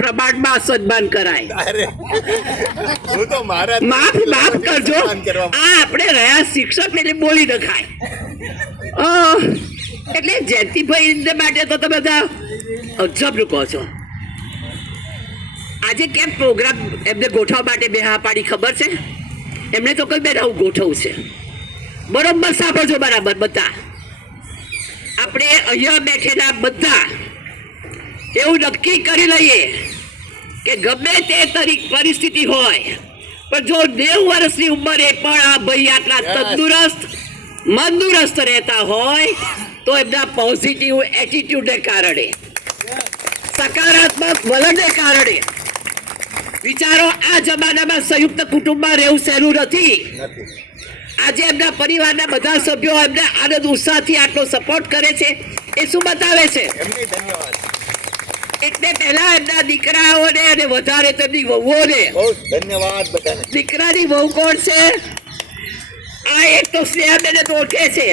પ્રમાણમાં સન્માન કરાય. માફ કરજો, આ આપણે રહ્યા શિક્ષક એટલે બોલી નખાય. એટલે જયંતિભાઈ માટે તો તમે બધા અજબનું કહો છો. આજે કેમ પ્રોગ્રામ એમને ગોઠવવા માટે બે હા પાડી ખબર છે? એમને તો કઈ બેન આવું ગોઠવવું છે. બરોબર સાંભળજો બરાબર બધા. આપણે અહીંયા બેઠેલા બધા એવું નક્કી કરી લઈએ કે ગમે તે પરિસ્થિતિ હોય પણ જો 90 વર્ષની ઉંમરે પણ આ ભાઈ આટલા તંદુરસ્ત રહેતા હોય તો એમના પોઝિટિવ એટીટ્યુડને કારણે, સકારાત્મક વલણને કારણે. વિચારો, આ જમાનામાં સંયુક્ત કુટુંબમાં રહેવું સહેલું નથી. આજે એમના પરિવારના બધા સભ્યો એમને આનંદ ઉત્સાહથી આટલો સપોર્ટ કરે છે. એ શું બતાવે છે? એટલે પહેલા એમના દીકરાઓને અને વધારે તેમની વહુઓને ધન્યવાદ. દીકરાની વહુ કોણ છે? આ એક તો સ્નેહાબેને તો ઓળખે છે.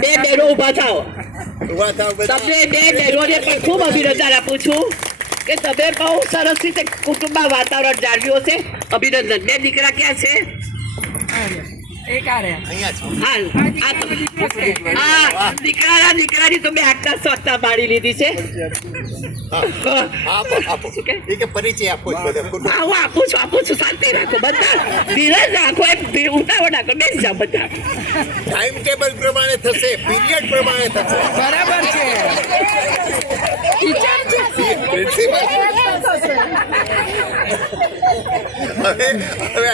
બે બહેનો ઉભા થાવ. તમને બે બહેનોને પણ ખૂબ અભિનંદન આપું છું કે તમે બહુ સરસ રીતે કુટુંબમાં વાતાવરણ જાળવ્યું છે. અભિનંદન. બે દીકરા ક્યાં છે? દીકરાની તો મેં આટલા સ્વચ્છતા બાળી લીધી છે. આપું છું. શાંતિ રાખો બધા, ધીરજ રાખો, ઉતાવળ રાખો, બેસી જાઓ બધા. ટાઈમ ટેબલ પ્રમાણે થશે, પીરિયડ પ્રમાણે થશે. બરાબર છે. હવે